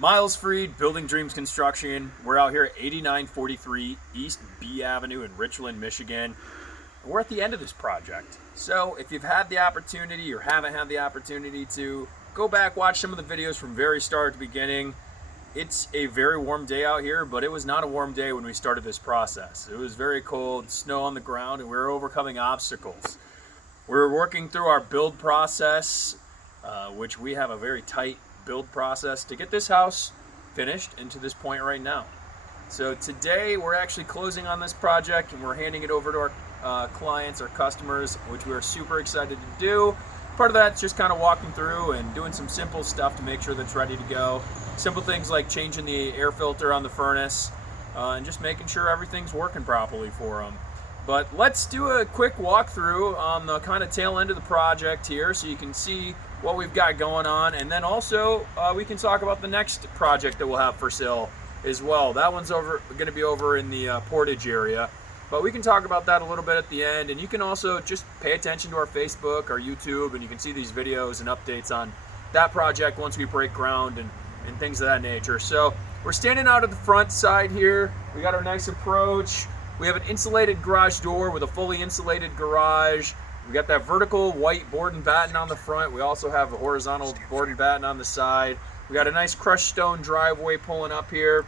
Miles Freed, Building Dreams Construction. We're out here at 8943 East B Avenue in Richland, Michigan. And we're at the end of this project. So if you've had the opportunity or haven't had the opportunity to go back, watch some of the videos from very start to beginning. It's a very warm day out here, but it was not a warm day when we started this process. It was very cold, snow on the ground, and we were overcoming obstacles. We were working through our build process, which we have a very tight build process to get this house finished and to this point right now. So today we're actually closing on this project and we're handing it over to our clients, our customers, which we are super excited to do. Part of that's just kind of walking through and doing some simple stuff to make sure that it's ready to go. Simple things like changing the air filter on the furnace and just making sure everything's working properly for them. But let's do a quick walkthrough on the kind of tail end of the project here so you can see what we've got going on, and then also we can talk about the next project that we'll have for sale as well. That one's going to be over in the Portage area, but we can talk about that a little bit at the end. And you can also just pay attention to our Facebook, our YouTube, and you can see these videos and updates on that project once we break ground and things of that nature. So we're standing out at the front side here. We got our nice approach. We have an insulated garage door with a fully insulated garage. We got that vertical white board and batten on the front. We also have a horizontal board and batten on the side. We got a nice crushed stone driveway pulling up here.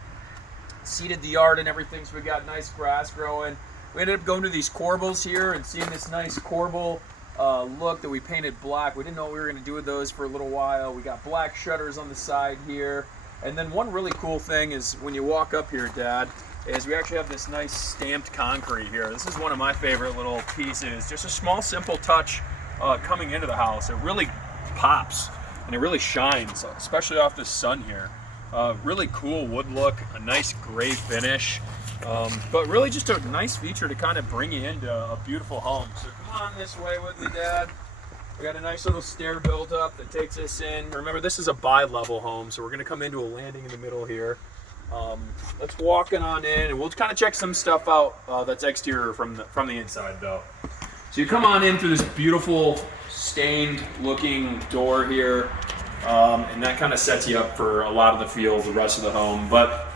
Seeded the yard and everything, so we got nice grass growing. We ended up going to these corbels here and seeing this nice corbel look that we painted black. We didn't know what we were going to do with those for a little while. We got black shutters on the side here. And then one really cool thing is when you walk up here, Dad, is we actually have this nice stamped concrete here. This is one of my favorite little pieces. Just a small, simple touch coming into the house. It really pops and it really shines, especially off the sun here. Really cool wood look, a nice gray finish, but really just a nice feature to kind of bring you into a beautiful home. So come on this way with me, Dad. We got a nice little stair built up that takes us in. Remember, this is a bi-level home, so we're going to come into a landing in the middle here. Let's walk on in, and we'll kind of check some stuff out that's exterior from the inside, though. So you come on in through this beautiful stained-looking door here, and that kind of sets you up for a lot of the feel of the rest of the home. But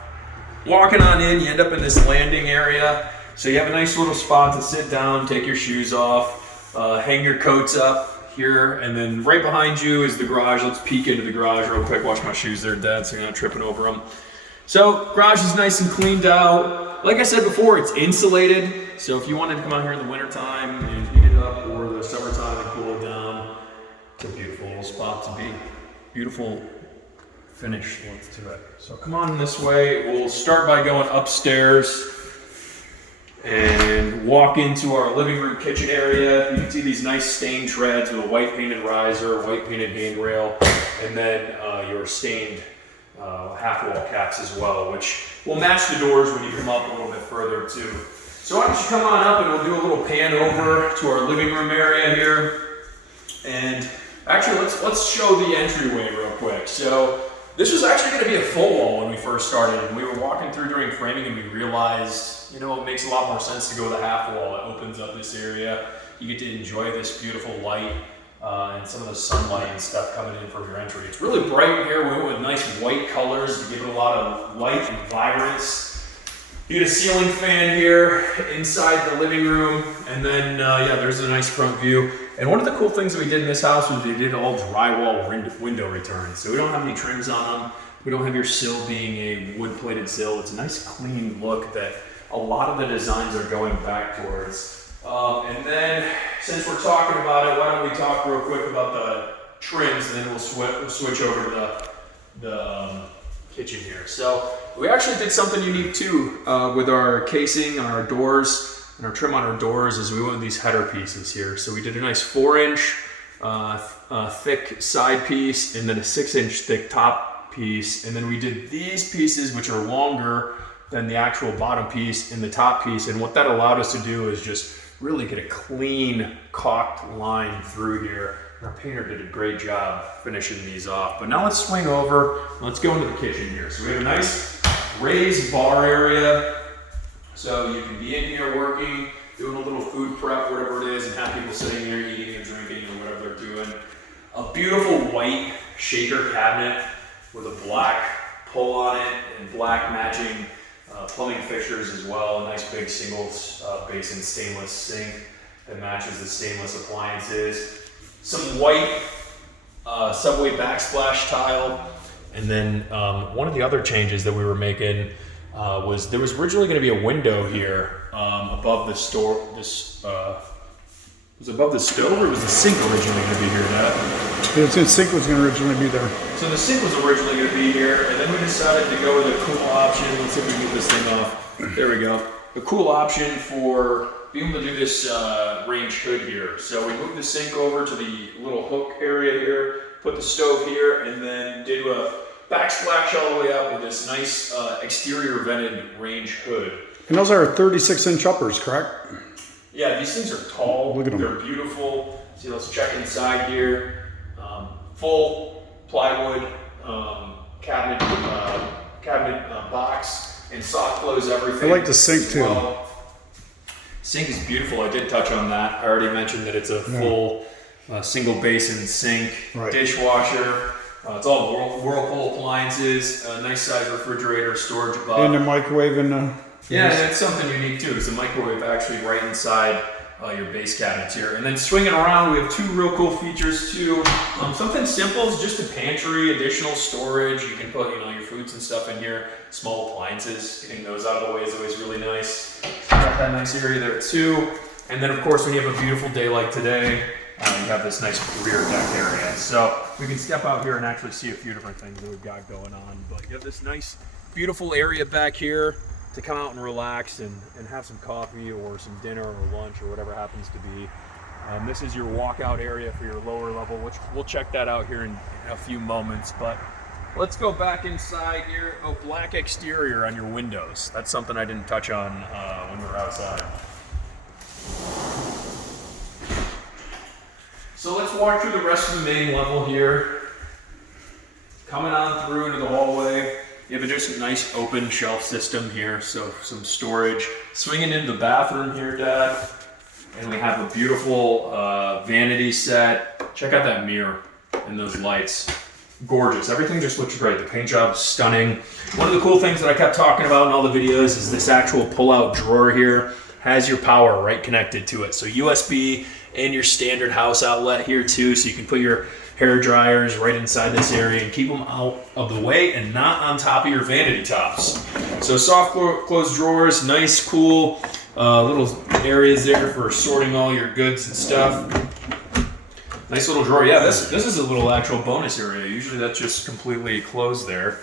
walking on in, you end up in this landing area. So you have a nice little spot to sit down, take your shoes off, hang your coats up here, and then right behind you is the garage. Let's peek into the garage real quick. Wash my shoes there, Dad, so you're not tripping over them. So garage is nice and cleaned out. Like I said before, it's insulated. So if you wanted to come out here in the wintertime and heat it up, or the summertime and cool it down, it's a beautiful little spot to be. Beautiful finish look to it. So come on this way. We'll start by going upstairs and walk into our living room kitchen area. You can see these nice stained treads with a white painted riser, white painted handrail, and then your stained half wall caps as well, which will match the doors when you come up a little bit further too. So why don't you come on up and we'll do a little pan over to our living room area here. And actually let's show the entryway real quick. So this was actually going to be a full wall when we first started, and we were walking through during framing and we realized, it makes a lot more sense to go with a half wall. It opens up this area. You get to enjoy this beautiful light and some of the sunlight and stuff coming in from your entry. It's really bright here. We went with nice white colors to give it a lot of light and vibrance. You get a ceiling fan here inside the living room, and then there's a nice front view. And one of the cool things that we did in this house was we did all drywall window returns. So we don't have any trims on them. We don't have your sill being a wood-plated sill. It's a nice clean look that a lot of the designs are going back towards. And then, since we're talking about it, why don't we talk real quick about the trims, and then we'll switch over to the kitchen here. So we actually did something unique too with our casing on our doors and our trim on our doors, is we went with these header pieces here. So we did a nice 4-inch thick side piece, and then a 6-inch thick top piece, and then we did these pieces which are longer than the actual bottom piece and the top piece. And what that allowed us to do is just really get a clean caulked line through here. And our painter did a great job finishing these off. But now let's swing over, let's go into the kitchen here. So we have a nice raised bar area. So you can be in here working, doing a little food prep, whatever it is, and have people sitting here eating and drinking or whatever they're doing. A beautiful white shaker cabinet with a black pull on it, and black matching plumbing fixtures as well. A nice big single basin stainless sink that matches the stainless appliances. Some white subway backsplash tile. And then one of the other changes that we were making was there was originally going to be a window here above the store. This was above the stove, or was the sink originally going to be here, Dad? The sink was going to originally be there. So the sink was originally going to be here, and then we decided to go with a cool option. Let's see if we can get this thing off. There we go. A cool option for being able to do this range hood here. So we moved the sink over to the little hook area here, put the stove here, and then did a backsplash all the way up with this nice exterior vented range hood. And those are 36-inch uppers, correct? Yeah, these things are tall. Look at them. They're beautiful. See, let's check inside here. Full plywood cabinet box, and soft close everything. I like the sink too. Well, sink is beautiful. I did touch on that. I already mentioned that it's a full single basin sink, right. Dishwasher. It's all Whirlpool appliances. A nice size refrigerator, storage above. And the microwave and yeah, that's something unique too. It's a microwave actually right inside your base cabinets here. And then swinging around, we have two real cool features too. Something simple is just a pantry, additional storage. You can put your foods and stuff in here. Small appliances, getting those out of the way is always really nice. So got that nice area there too. And then of course, when you have a beautiful day like today, you have this nice rear deck area. So we can step out here and actually see a few different things that we've got going on. But you have this nice, beautiful area back here to come out and relax and have some coffee or some dinner or lunch or whatever happens to be. This is your walkout area for your lower level, which we'll check that out here in a few moments. But let's go back inside here. Oh, black exterior on your windows. That's something I didn't touch on when we were outside. So let's walk through the rest of the main level here. Coming on through into the hallway. You have just a nice open shelf system here, so some storage. Swinging into the bathroom here, Dad, and we have a beautiful vanity set. Check out that mirror and those lights. Gorgeous. Everything just looks great. The paint job's stunning. One of the cool things that I kept talking about in all the videos is this actual pull-out drawer here has your power right connected to it. So USB and your standard house outlet here too, so you can put your hair dryers right inside this area and keep them out of the way and not on top of your vanity tops. So soft closed drawers, nice, cool little areas there for sorting all your goods and stuff. Nice little drawer. Yeah, this is a little actual bonus area. Usually that's just completely closed there.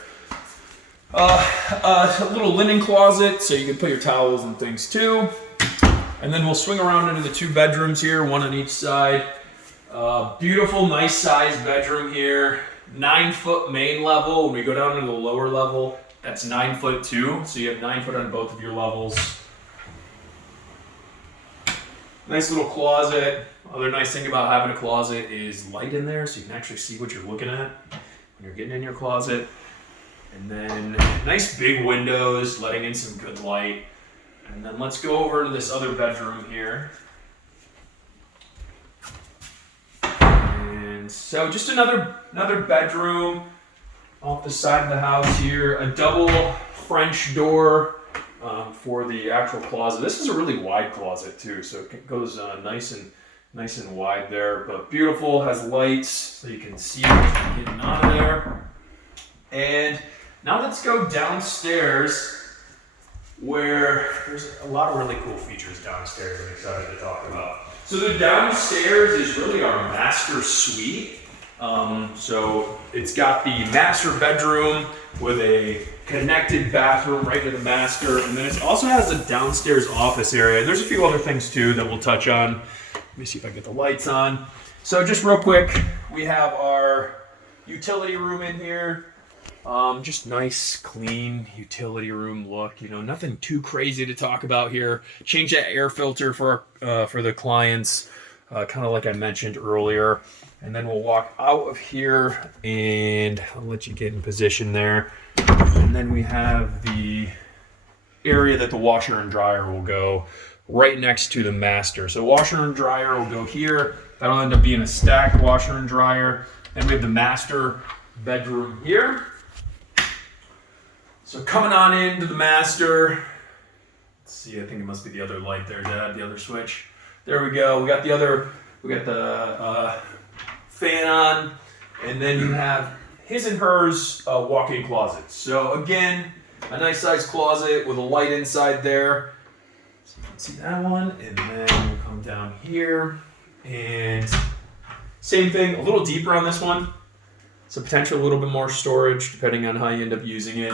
A little linen closet, so you can put your towels and things too. And then we'll swing around into the two bedrooms here, one on each side. Beautiful, nice sized bedroom here. 9-foot main level. When we go down to the lower level, that's 9 foot too. So you have 9 foot on both of your levels. Nice little closet. Other nice thing about having a closet is light in there, so you can actually see what you're looking at when you're getting in your closet. And then nice big windows, letting in some good light. And then let's go over to this other bedroom here. And so just another bedroom off the side of the house here. A double French door for the actual closet. This is a really wide closet too, so it goes nice and wide there. But beautiful, has lights so you can see what's getting on there. And now let's go downstairs, where there's a lot of really cool features downstairs I'm excited to talk about. So the downstairs is really our master suite. So it's got the master bedroom with a connected bathroom right to the master, and then it also has a downstairs office area. There's a few other things too that we'll touch on. Let me see if I get the lights on. So just real quick, we have our utility room in here. Just nice, clean utility room look. You know, nothing too crazy to talk about here. Change that air filter for the clients, kind of like I mentioned earlier. And then we'll walk out of here, and I'll let you get in position there. And then we have the area that the washer and dryer will go right next to the master. So washer and dryer will go here. That'll end up being a stacked washer and dryer. Then we have the master bedroom here. So coming on into the master. Let's see, I think it must be the other light there, Dad, the other switch. There we go. We got the fan on, and then you have his and hers walk-in closet. So again, a nice sized closet with a light inside there. So you can see that one, and then we'll come down here, and same thing, a little deeper on this one. So potentially a little bit more storage depending on how you end up using it.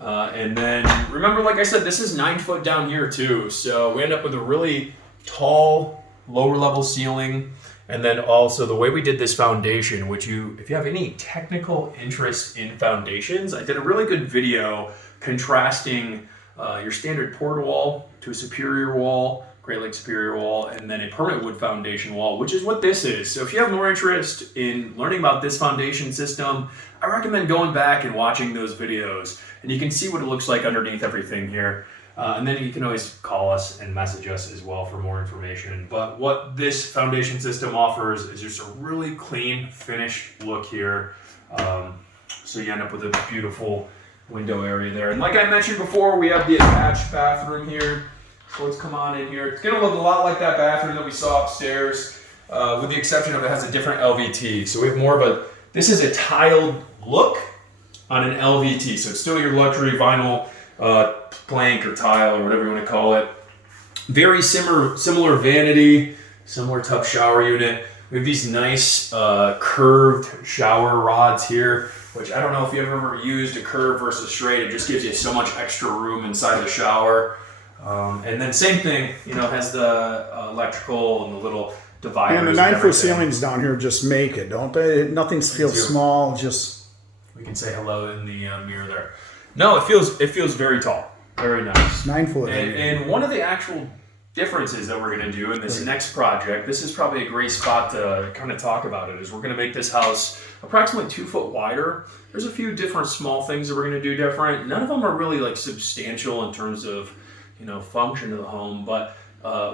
And then remember, like I said, this is 9 foot down here too. So we end up with a really tall, lower level ceiling. And then also the way we did this foundation, which if you have any technical interest in foundations, I did a really good video contrasting your standard Porta wall to a Superior wall, Great Lake Superior wall, and then a permanent wood foundation wall, which is what this is. So if you have more interest in learning about this foundation system, I recommend going back and watching those videos, and you can see what it looks like underneath everything here. And then you can always call us and message us as well for more information. But what this foundation system offers is just a really clean, finished look here. So you end up with a beautiful window area there. And like I mentioned before, we have the attached bathroom here. So let's come on in here. It's gonna look a lot like that bathroom that we saw upstairs, with the exception of it has a different LVT. So we have more of this is a tiled look on an LVT. So it's still your luxury vinyl plank or tile or whatever you want to call it. Very similar vanity, similar tub shower unit. We have these nice curved shower rods here, which I don't know if you've ever used a curve versus straight. It just gives you so much extra room inside the shower. And then same thing, has the electrical and the little dividers. And the 9 foot ceilings down here just make it, don't they? Nothing feels small. Just we can say hello in the mirror there. No, it feels very tall, very nice. 9 foot. And one of the actual differences that we're going to do in this next project, this is probably a great spot to kind of talk about it, is we're going to make this house approximately 2 foot wider. There's a few different small things that we're going to do different. None of them are really like substantial in terms of function of the home, but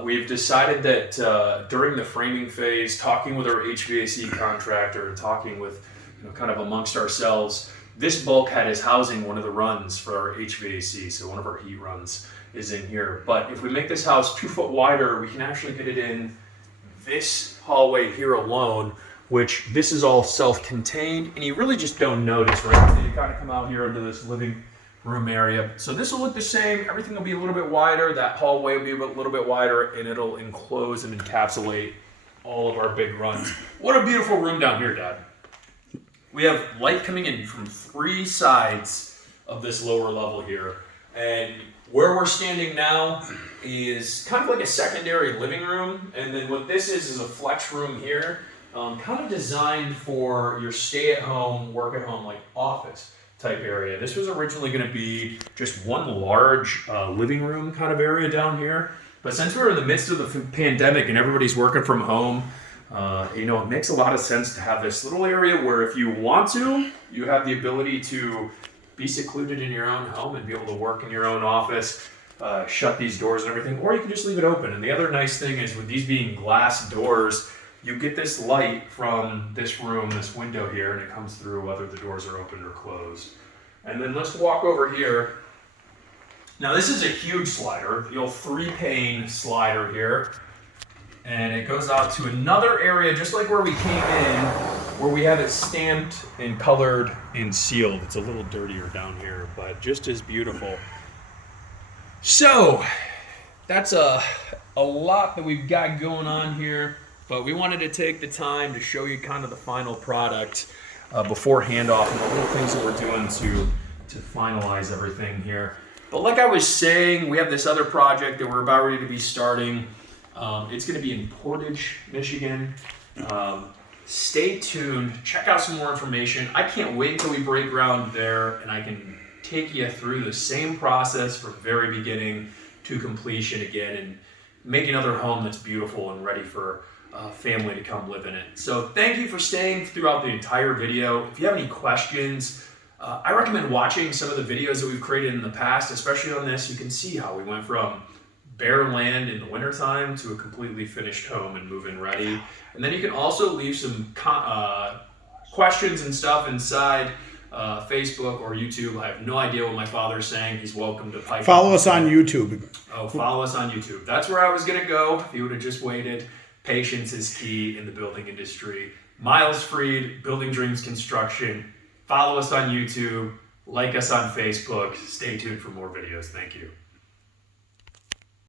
we've decided that during the framing phase, talking with our HVAC contractor and talking with kind of amongst ourselves, this bulkhead is housing one of the runs for our HVAC, so one of our heat runs is in here. But if we make this house 2 foot wider, we can actually get it in this hallway here alone, which this is all self-contained, and you really just don't notice, right? So you kind of come out here into this living room area. So this will look the same. Everything will be a little bit wider. That hallway will be a little bit wider, and it'll enclose and encapsulate all of our big runs. What a beautiful room down here, Dad. We have light coming in from 3 sides of this lower level here. And where we're standing now is kind of like a secondary living room. And then what this is a flex room here, kind of designed for your stay-at-home, work-at-home, like office type area. This was originally going to be just one large living room kind of area down here. But since we're in the midst of the pandemic and everybody's working from home, it makes a lot of sense to have this little area where if you want to, you have the ability to be secluded in your own home and be able to work in your own office, shut these doors and everything, or you can just leave it open. And the other nice thing is with these being glass doors, you get this light from this room, this window here, and it comes through whether the doors are open or closed. And then let's walk over here. Now this is a huge slider, the old 3-pane slider here. And it goes out to another area, just like where we came in, where we have it stamped and colored and sealed. It's a little dirtier down here, but just as beautiful. So, that's a lot that we've got going on here, but we wanted to take the time to show you kind of the final product before handoff and the little things that we're doing to finalize everything here. But like I was saying, we have this other project that we're about ready to be starting. It's going to be in Portage, Michigan. Stay tuned. Check out some more information. I can't wait until we break ground there and I can take you through the same process from very beginning to completion again and make another home that's beautiful and ready for family to come live in it. So thank you for staying throughout the entire video. If you have any questions, I recommend watching some of the videos that we've created in the past, especially on this. You can see how we went from bare land in the wintertime to a completely finished home and move-in ready. And then you can also leave some questions and stuff inside Facebook or YouTube. I have no idea what my father's saying. He's welcome to pipe Follow up. us on YouTube. Oh, follow us on YouTube. That's where I was going to go if you would have just waited. Patience is key in the building industry. Miles Freed, Building Dreams Construction. Follow us on YouTube. Like us on Facebook. Stay tuned for more videos. Thank you.